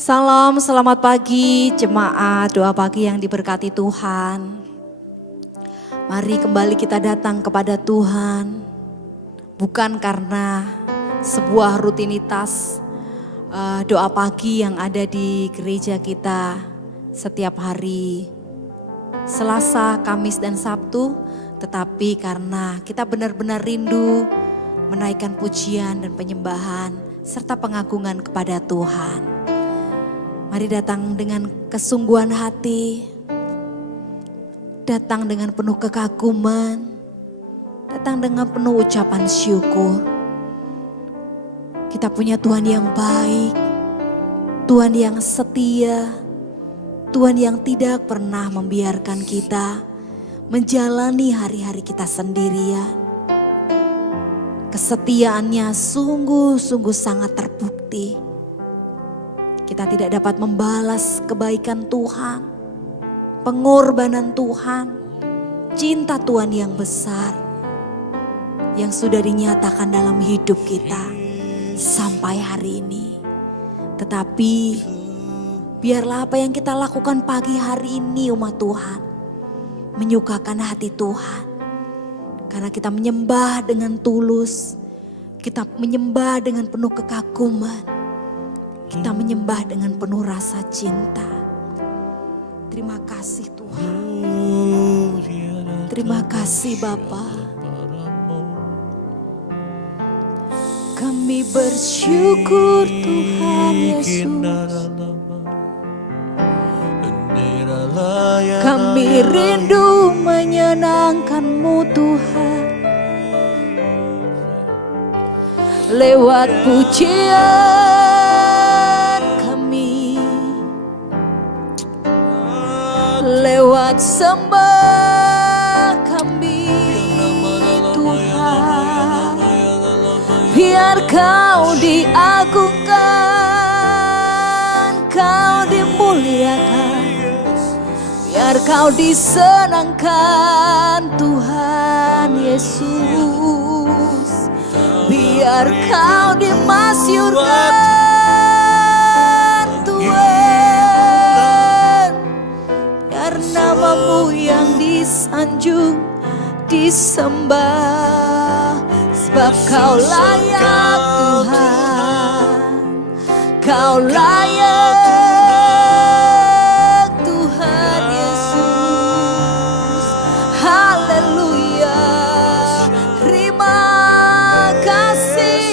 Salam, selamat pagi jemaat doa pagi yang diberkati Tuhan. Mari kembali kita datang kepada Tuhan. Bukan karena sebuah rutinitas doa pagi yang ada di gereja kita setiap hari Selasa, Kamis dan Sabtu. Tetapi karena kita benar-benar rindu menaikkan pujian dan penyembahan serta pengagungan kepada Tuhan. Mari datang dengan kesungguhan hati, datang dengan penuh kekaguman, datang dengan penuh ucapan syukur. Kita punya Tuhan yang baik, Tuhan yang setia, Tuhan yang tidak pernah membiarkan kita menjalani hari-hari kita sendirian. Kesetiaannya sungguh-sungguh sangat terbukti. Kita tidak dapat membalas kebaikan Tuhan, pengorbanan Tuhan, cinta Tuhan yang besar yang sudah dinyatakan dalam hidup kita sampai hari ini. Tetapi biarlah apa yang kita lakukan pagi hari ini umat Tuhan menyukakan hati Tuhan. Karena kita menyembah dengan tulus, kita menyembah dengan penuh kekaguman. Kita menyembah dengan penuh rasa cinta. Terima kasih Tuhan. Terima kasih Bapa. Kami bersyukur Tuhan Yesus. Kami rindu menyenangkan-Mu Tuhan. Lewat pujian lewat sembah kami Tuhan, biar Kau diagungkan, Kau dimuliakan, biar Kau disenangkan Tuhan Yesus, biar Kau dimasyurkan Nama-Mu yang disanjung, disembah, sebab Kau layak Tuhan, Kau layak Tuhan Yesus. Haleluya, terima kasih.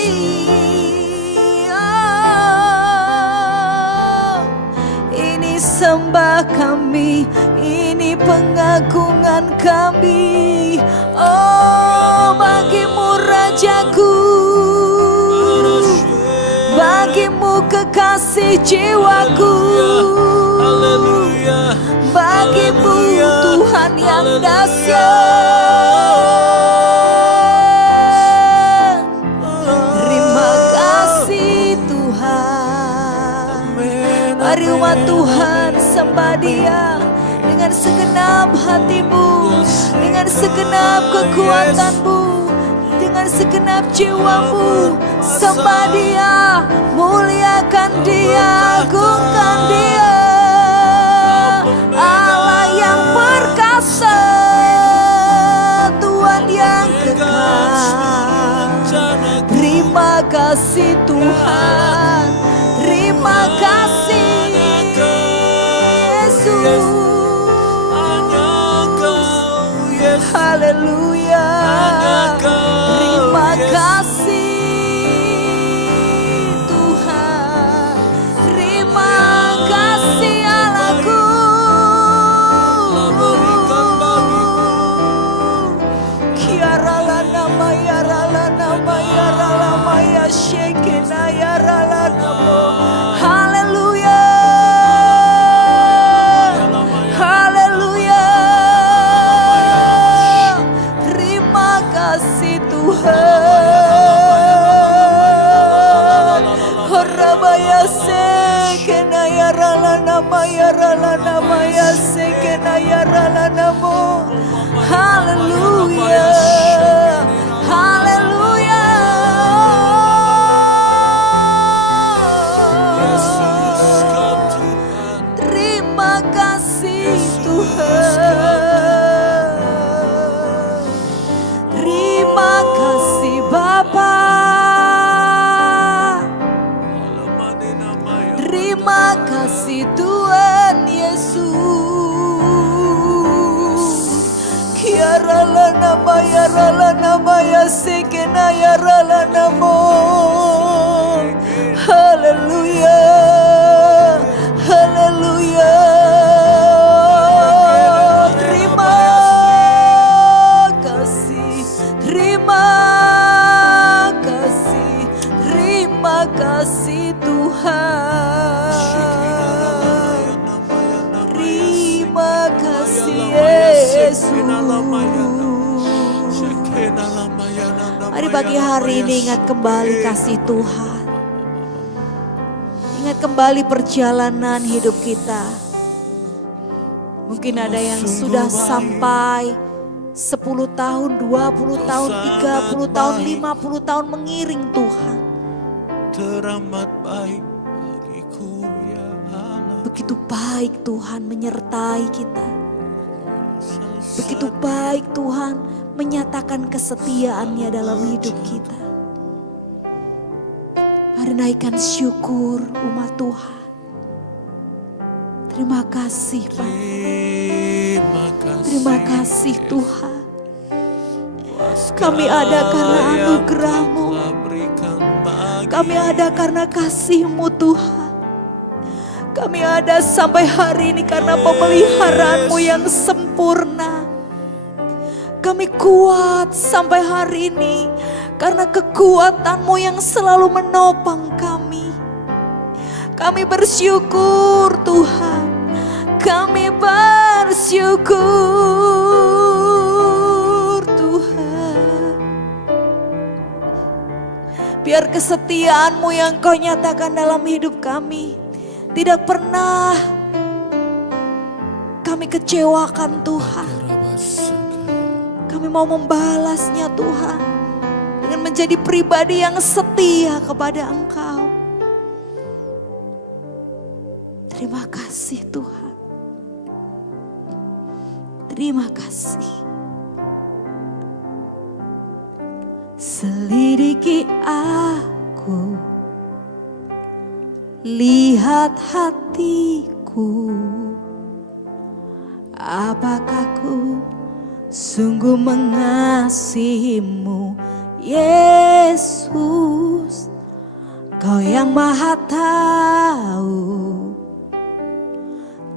Ini sembah kami, pengagungan kami, oh bagi-Mu Rajaku, bagi-Mu kekasih jiwaku, bagi-Mu Tuhan yang dahsyat. Terima kasih Tuhan. Mari umat Tuhan sembah Dia dengan segenap hatimu, dengan segenap kekuatanmu, dengan segenap jiwamu. Sembah Dia, muliakan Dia, agungkan Dia. Allah yang perkasa, Tuhan yang kekal. Terima kasih Tuhan, terima kasih Yesus. Haleluya, terima kasih Tuhan, terima kasih Allahku. Kiarala nama yarala nama yarala maya shekena yarala nama. Haleluya, haleluya. Tuhan, Horabaya sekena yarala nama ya sekena yarala namo. Haleluya, haleluya. Terima kasih Tuhan Yesus. Kiarala nama ya rala nama ya sekena ya rala namo. Haleluya, haleluya. Terima kasih, terima kasih, terima kasih Tuhan. Terima kasih Yesus. Mari pagi hari ini ingat kembali kasih Tuhan. Ingat kembali perjalanan hidup kita. Mungkin ada yang sudah sampai 10 tahun, 20 tahun, 30 tahun, 50 tahun mengiring Tuhan. Teramat baik bagiku ya Allah. Begitu baik Tuhan menyertai kita. Begitu baik Tuhan menyatakan kesetiaannya dalam hidup kita. Mari naikkan syukur umat Tuhan. Terima kasih Pak. Terima kasih Tuhan. Kami ada karena anugerah-Mu. Kami ada karena kasih-Mu Tuhan. Kami ada sampai hari ini karena pemeliharaan-Mu yang sempurna. Kami kuat sampai hari ini karena kekuatan-Mu yang selalu menopang kami. Kami bersyukur Tuhan. Kami bersyukur Tuhan. Biar kesetiaan-Mu yang Kau nyatakan dalam hidup kami tidak pernah kami kecewakan Tuhan. Kami mau membalasnya Tuhan dengan menjadi pribadi yang setia kepada Engkau. Terima kasih Tuhan. Terima kasih. Selidiki aku, lihat hatiku, apakah ku sungguh mengasihi-Mu Yesus. Kau yang maha tahu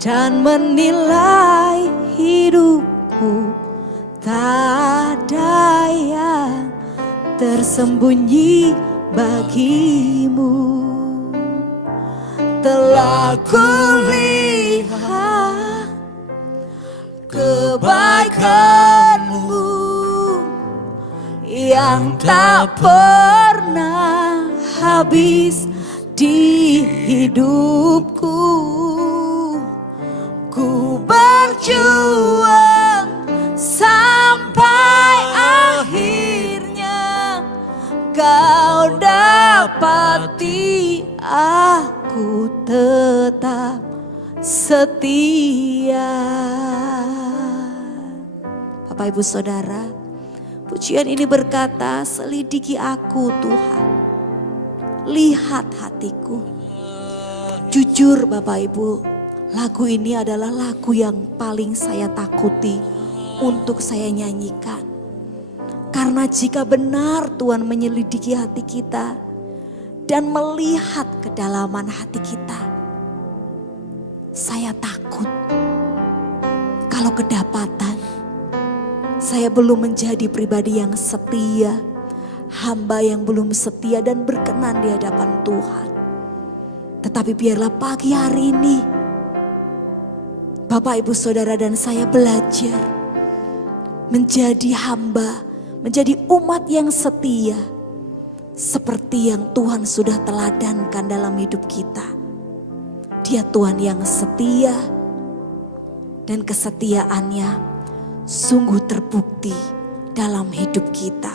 dan menilai hidupku, tak ada yang tersembunyi bagimu. Telah kulihat kebaikan-Mu yang tak pernah habis di hidupku. Ku berjuang sampai akhirnya Kau dapati aku tetap setia. Bapak Ibu Saudara, pujian ini berkata, selidiki aku Tuhan, lihat hatiku. Jujur Bapak Ibu, lagu ini adalah lagu yang paling saya takuti untuk saya nyanyikan. Karena jika benar Tuhan menyelidiki hati kita dan melihat kedalaman hati kita, saya takut kalau kedapatan saya belum menjadi pribadi yang setia, hamba yang belum setia dan berkenan di hadapan Tuhan. Tetapi biarlah pagi hari ini Bapak Ibu Saudara dan saya belajar menjadi hamba, menjadi umat yang setia seperti yang Tuhan sudah teladankan dalam hidup kita. Dia Tuhan yang setia dan kesetiaannya sungguh terbukti dalam hidup kita.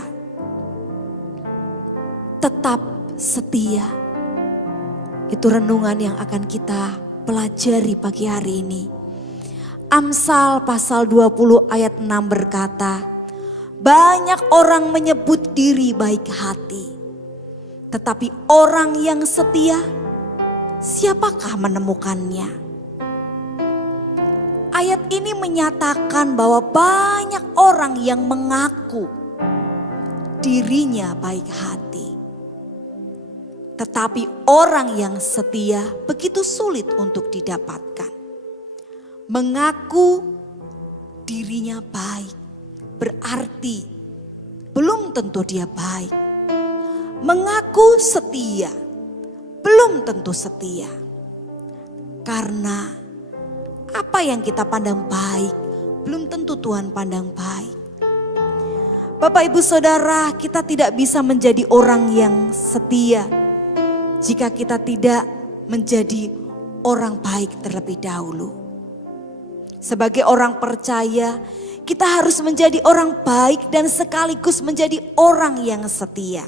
Tetap setia. Itu renungan yang akan kita pelajari pagi hari ini. Amsal pasal 20 ayat 6 berkata, banyak orang menyebut diri baik hati, tetapi orang yang setia siapakah menemukannya? Ayat ini menyatakan bahwa banyak orang yang mengaku dirinya baik hati. Tetapi orang yang setia begitu sulit untuk didapatkan. Mengaku dirinya baik berarti belum tentu dia baik. Mengaku setia belum tentu setia. Karena apa yang kita pandang baik belum tentu Tuhan pandang baik. Bapak Ibu Saudara, kita tidak bisa menjadi orang yang setia jika kita tidak menjadi orang baik terlebih dahulu. Sebagai orang percaya, kita harus menjadi orang baik dan sekaligus menjadi orang yang setia.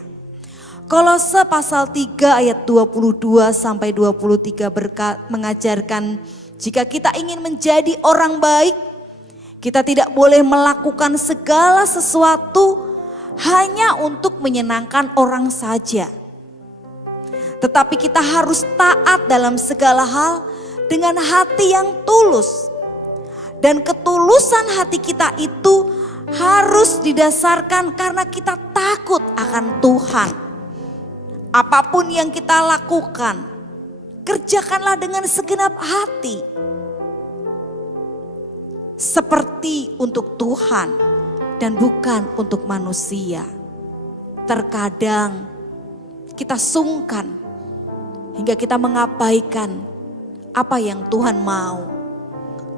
Kolose pasal 3 ayat 22 sampai 23 mengajarkan jika kita ingin menjadi orang baik, kita tidak boleh melakukan segala sesuatu hanya untuk menyenangkan orang saja. Tetapi kita harus taat dalam segala hal dengan hati yang tulus. Dan ketulusan hati kita itu harus didasarkan karena kita takut akan Tuhan. Apapun yang kita lakukan, kerjakanlah dengan segenap hati. Seperti untuk Tuhan dan bukan untuk manusia. Terkadang kita sungkan hingga kita mengabaikan apa yang Tuhan mau.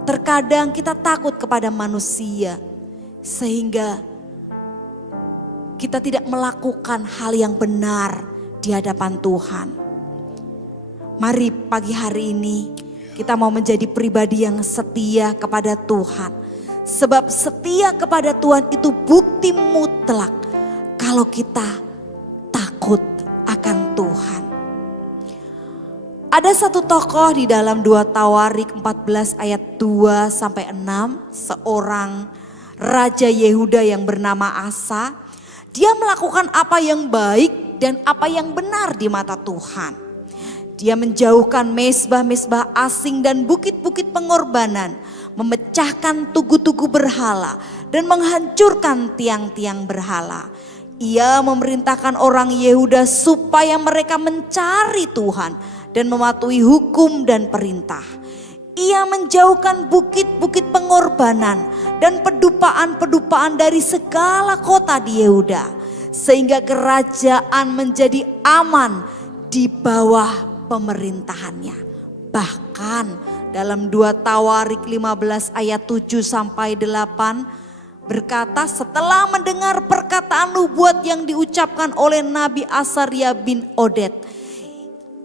Terkadang kita takut kepada manusia sehingga kita tidak melakukan hal yang benar di hadapan Tuhan. Mari pagi hari ini kita mau menjadi pribadi yang setia kepada Tuhan. Sebab setia kepada Tuhan itu bukti mutlak kalau kita takut akan Tuhan. Ada satu tokoh di dalam 2 Tawarik 14 ayat 2 sampai 6, seorang raja Yehuda yang bernama Asa. Dia melakukan apa yang baik dan apa yang benar di mata Tuhan. Dia menjauhkan mezbah-mezbah asing dan bukit-bukit pengorbanan, memecahkan tugu-tugu berhala dan menghancurkan tiang-tiang berhala. Ia memerintahkan orang Yehuda supaya mereka mencari Tuhan dan mematuhi hukum dan perintah. Ia menjauhkan bukit-bukit pengorbanan dan pedupaan-pedupaan dari segala kota di Yehuda, sehingga kerajaan menjadi aman di bawah pemerintahannya. Bahkan dalam 2 Tawarik 15 ayat 7 sampai 8 berkata, setelah mendengar perkataan nubuat yang diucapkan oleh Nabi Asaria bin Oded,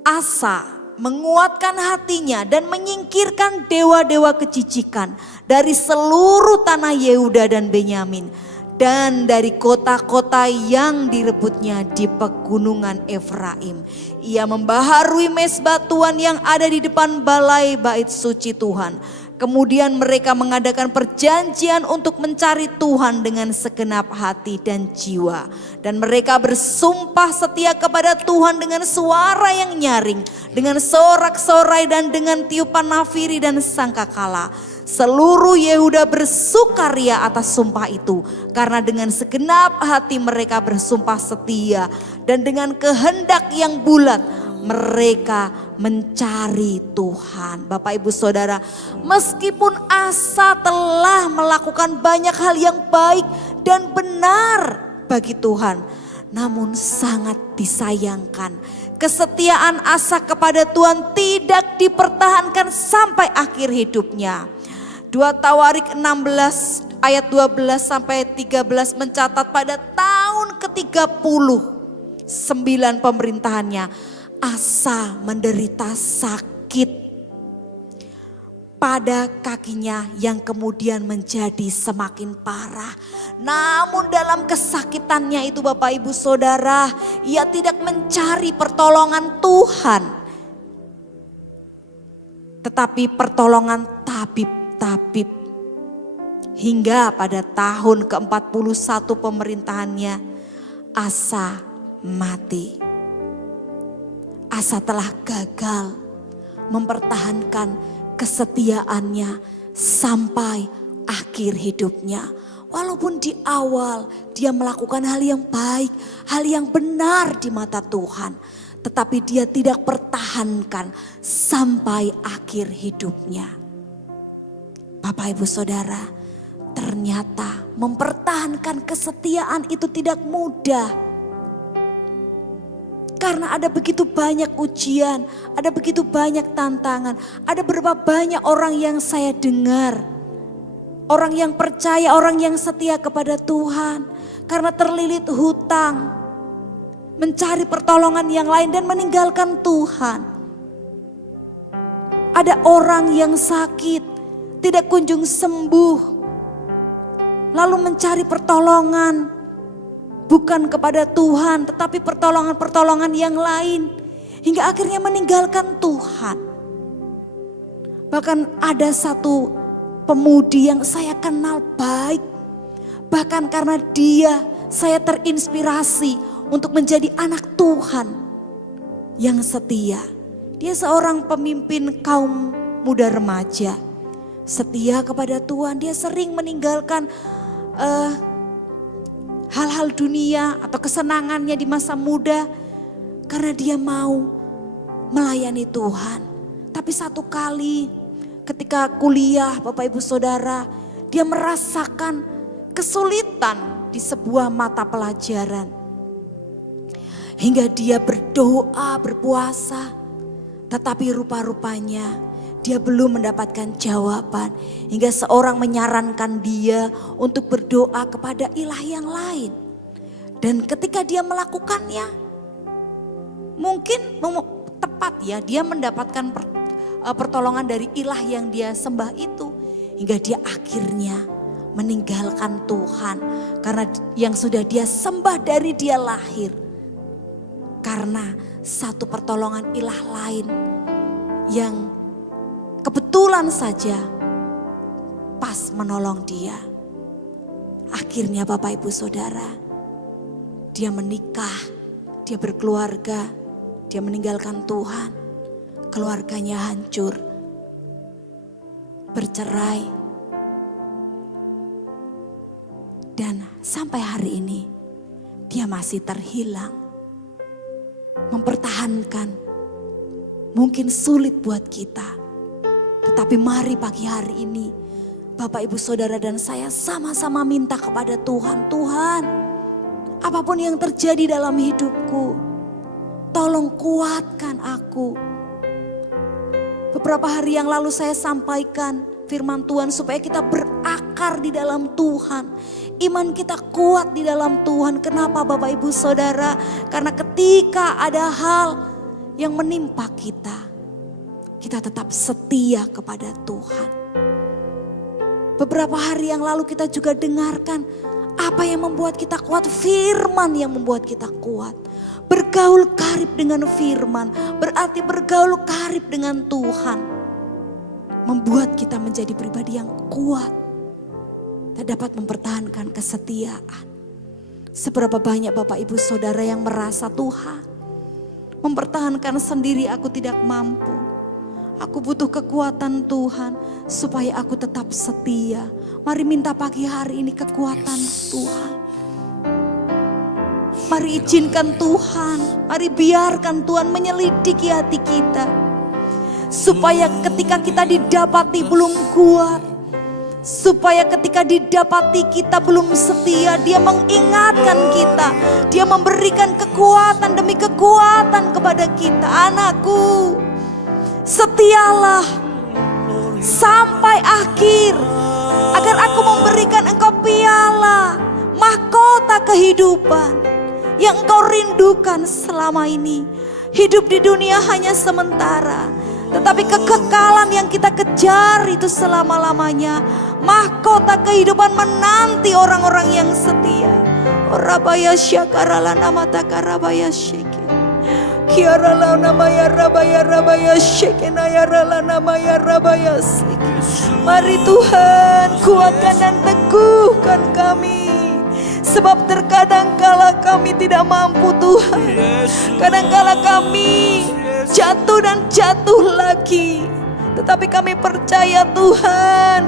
Asa menguatkan hatinya dan menyingkirkan dewa-dewa kejijikan dari seluruh tanah Yehuda dan Benyamin dan dari kota-kota yang direbutnya di pegunungan Efraim. Ia membaharui mezbah Tuhan yang ada di depan balai bait suci Tuhan. Kemudian mereka mengadakan perjanjian untuk mencari Tuhan dengan segenap hati dan jiwa. Dan mereka bersumpah setia kepada Tuhan dengan suara yang nyaring, dengan sorak-sorai dan dengan tiupan nafiri dan sangkakala. Seluruh Yehuda bersukaria atas sumpah itu, karena dengan segenap hati mereka bersumpah setia dan dengan kehendak yang bulat mereka mencari Tuhan. Bapak Ibu Saudara, meskipun Asa telah melakukan banyak hal yang baik dan benar bagi Tuhan, namun sangat disayangkan kesetiaan Asa kepada Tuhan tidak dipertahankan sampai akhir hidupnya. 2 Tawarik 16 ayat 12 sampai 13 mencatat pada tahun ke-39 pemerintahannya, Asa menderita sakit pada kakinya yang kemudian menjadi semakin parah. Namun dalam kesakitannya itu Bapak Ibu Saudara, ia tidak mencari pertolongan Tuhan, tetapi pertolongan tabib-tabib. Hingga pada tahun ke-41 pemerintahannya, Asa mati. Asa telah gagal mempertahankan kesetiaannya sampai akhir hidupnya. Walaupun di awal dia melakukan hal yang baik, hal yang benar di mata Tuhan, tetapi dia tidak pertahankan sampai akhir hidupnya. Bapak Ibu Saudara, ternyata mempertahankan kesetiaan itu tidak mudah. Karena ada begitu banyak ujian, ada begitu banyak tantangan, ada berapa banyak orang yang saya dengar. Orang yang percaya, orang yang setia kepada Tuhan. Karena terlilit hutang, mencari pertolongan yang lain dan meninggalkan Tuhan. Ada orang yang sakit, tidak kunjung sembuh. Lalu mencari pertolongan, bukan kepada Tuhan, tetapi pertolongan-pertolongan yang lain. Hingga akhirnya meninggalkan Tuhan. Bahkan ada satu pemudi yang saya kenal baik. Bahkan karena dia saya terinspirasi untuk menjadi anak Tuhan yang setia. Dia seorang pemimpin kaum muda remaja. Setia kepada Tuhan, dia sering meninggalkan hal-hal dunia atau kesenangannya di masa muda. Karena dia mau melayani Tuhan. Tapi satu kali ketika kuliah Bapak Ibu Saudara, dia merasakan kesulitan di sebuah mata pelajaran. Hingga dia berdoa, berpuasa, tetapi rupa-rupanya dia belum mendapatkan jawaban. Hingga seorang menyarankan dia untuk berdoa kepada ilah yang lain. Dan ketika dia melakukannya, mungkin tepat ya, dia mendapatkan pertolongan dari ilah yang dia sembah itu. Hingga dia akhirnya meninggalkan Tuhan. Karena yang sudah dia sembah dari dia lahir. Karena satu pertolongan ilah lain yang kebetulan saja pas menolong dia. Akhirnya Bapak Ibu Saudara, dia menikah, dia berkeluarga, dia meninggalkan Tuhan. Keluarganya hancur, bercerai, dan sampai hari ini dia masih terhilang. Mempertahankan mungkin sulit buat kita, tetapi mari pagi hari ini Bapak Ibu Saudara dan saya sama-sama minta kepada Tuhan. Tuhan, apapun yang terjadi dalam hidupku, tolong kuatkan aku. Beberapa hari yang lalu saya sampaikan firman Tuhan supaya kita berakar di dalam Tuhan. Iman kita kuat di dalam Tuhan. Kenapa Bapak Ibu Saudara? Karena ketika ada hal yang menimpa kita, kita tetap setia kepada Tuhan. Beberapa hari yang lalu kita juga dengarkan apa yang membuat kita kuat, firman yang membuat kita kuat. Bergaul karib dengan firman, berarti bergaul karib dengan Tuhan. Membuat kita menjadi pribadi yang kuat. Tak dapat mempertahankan kesetiaan. Seberapa banyak Bapak Ibu Saudara yang merasa Tuhan, mempertahankan sendiri aku tidak mampu. Aku butuh kekuatan Tuhan supaya aku tetap setia. Mari minta pagi hari ini kekuatan Tuhan. Mari izinkan Tuhan, mari biarkan Tuhan menyelidiki hati kita. Supaya ketika kita didapati belum kuat, supaya ketika didapati kita belum setia, Dia mengingatkan kita. Dia memberikan kekuatan demi kekuatan kepada kita. Anakku, setialah sampai akhir, agar aku memberikan engkau piala mahkota kehidupan yang engkau rindukan selama ini. Hidup di dunia hanya sementara, tetapi kekekalan yang kita kejar itu selama-lamanya. Mahkota kehidupan menanti orang-orang yang setia. Rabaya syakarala namata karabaya syeki. Kiarala namaya rabaya syeki nayarala namaya rabaya syeki. Mari Tuhan kuatkan dan teguhkan kami. Sebab terkadang kala kami tidak mampu Tuhan. Kadangkala kami jatuh dan jatuh lagi. Tetapi kami percaya Tuhan,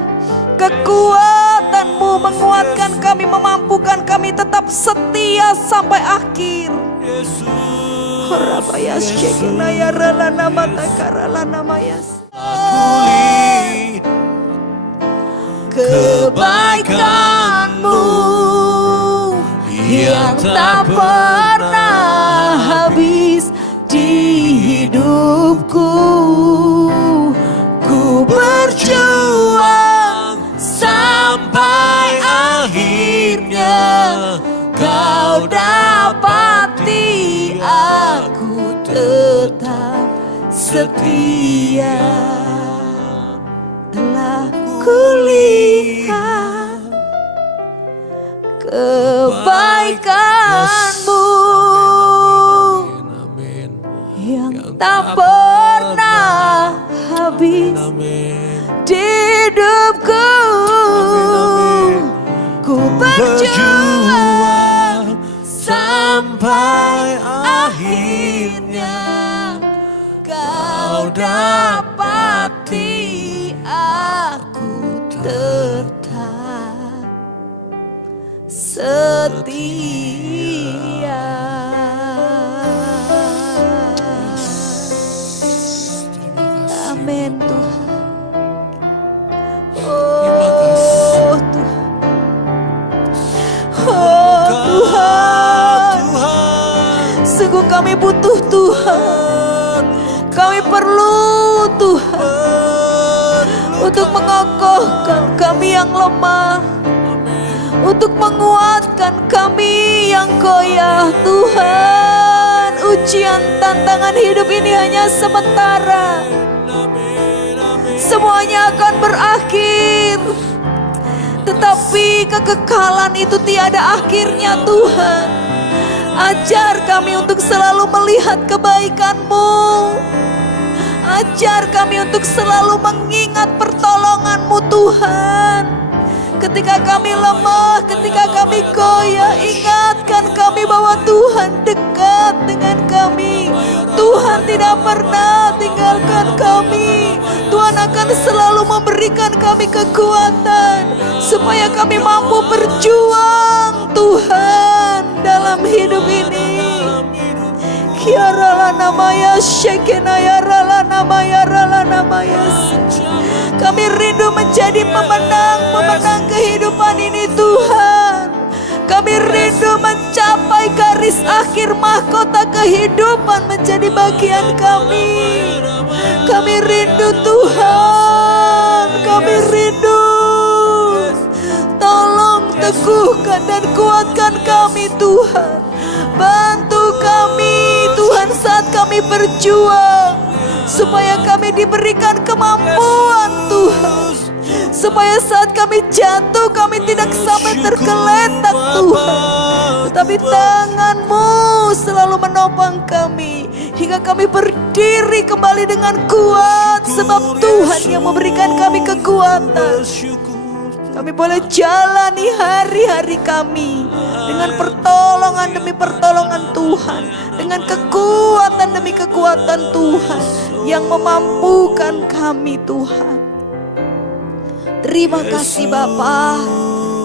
kekuatan-Mu menguatkan kami, memampukan kami tetap setia sampai akhir. Horabayas Shekinaya Ralana Matakaralana Mayas. Kebaikan-Mu yang tak pernah habis di hidupku. Ku berjuang sampai akhirnya Kau dapati aku tetap setia. Telah kulihat kebaikan-Mu yang tak pernah habis di hidupku. Ku berjuang sampai akhirnya Kau dapati aku tetap setia. Amin Tuhan. Oh Tuhan. Oh Tuhan. Sungguh kami butuh Tuhan. Kami perlu Tuhan untuk mengokohkan kami yang lemah, untuk menguatkan kami yang goyah. Tuhan, ujian tantangan hidup ini hanya sementara. Semuanya akan berakhir, tetapi kekekalan itu tiada akhirnya. Tuhan, ajar kami untuk selalu melihat kebaikan-Mu. Ajar kami untuk selalu mengingat pertolongan-Mu Tuhan. Ketika kami lemah, ketika kami goyah, ingatkan kami bahwa Tuhan dekat dengan kami. Tuhan tidak pernah tinggalkan kami. Tuhan akan selalu memberikan kami kekuatan supaya kami mampu berjuang Tuhan dalam hidup ini. Kiarala namaya Shekinaya rala namaya Kami rindu menjadi pemenang kehidupan ini Tuhan. Kami rindu mencapai garis akhir mahkota kehidupan menjadi bagian kami. Kami rindu Tuhan, kami rindu. Tolong teguhkan dan kuatkan kami Tuhan. Bantu kami Tuhan saat kami berjuang, supaya kami diberikan kemampuan Tuhan, supaya saat kami jatuh kami tidak sampai tergeletak Tuhan, tetapi tangan-Mu selalu menopang kami hingga kami berdiri kembali dengan kuat, sebab Tuhan yang memberikan kami kekuatan. Kami boleh jalani hari-hari kami dengan pertolongan demi pertolongan Tuhan, dengan kekuatan demi kekuatan Tuhan yang memampukan kami Tuhan. Terima kasih Bapa,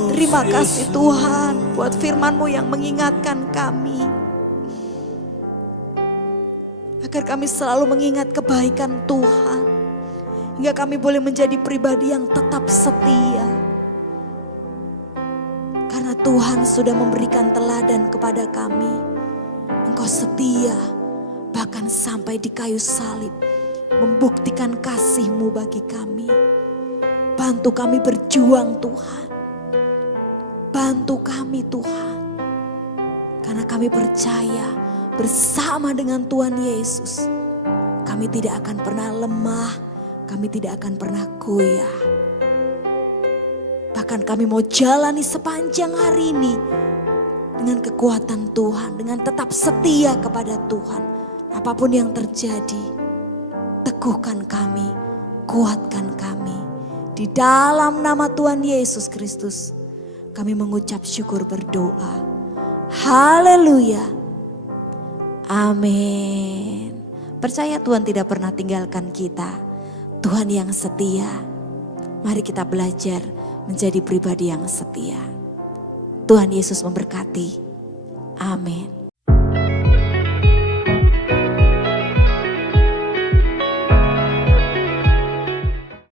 terima kasih Tuhan buat firman-Mu yang mengingatkan kami, agar kami selalu mengingat kebaikan Tuhan, hingga kami boleh menjadi pribadi yang tetap setia. Karena Tuhan sudah memberikan teladan kepada kami. Engkau setia bahkan sampai di kayu salib, membuktikan kasih-Mu bagi kami. Bantu kami berjuang Tuhan. Bantu kami Tuhan. Karena kami percaya bersama dengan Tuhan Yesus, kami tidak akan pernah lemah, kami tidak akan pernah goyah. Bahkan kami mau jalani sepanjang hari ini dengan kekuatan Tuhan, dengan tetap setia kepada Tuhan. Apapun yang terjadi, teguhkan kami, kuatkan kami. Di dalam nama Tuhan Yesus Kristus, kami mengucap syukur berdoa. Haleluya. Amin. Percaya Tuhan tidak pernah tinggalkan kita. Tuhan yang setia. Mari kita belajar menjadi pribadi yang setia. Tuhan Yesus memberkati. Amin.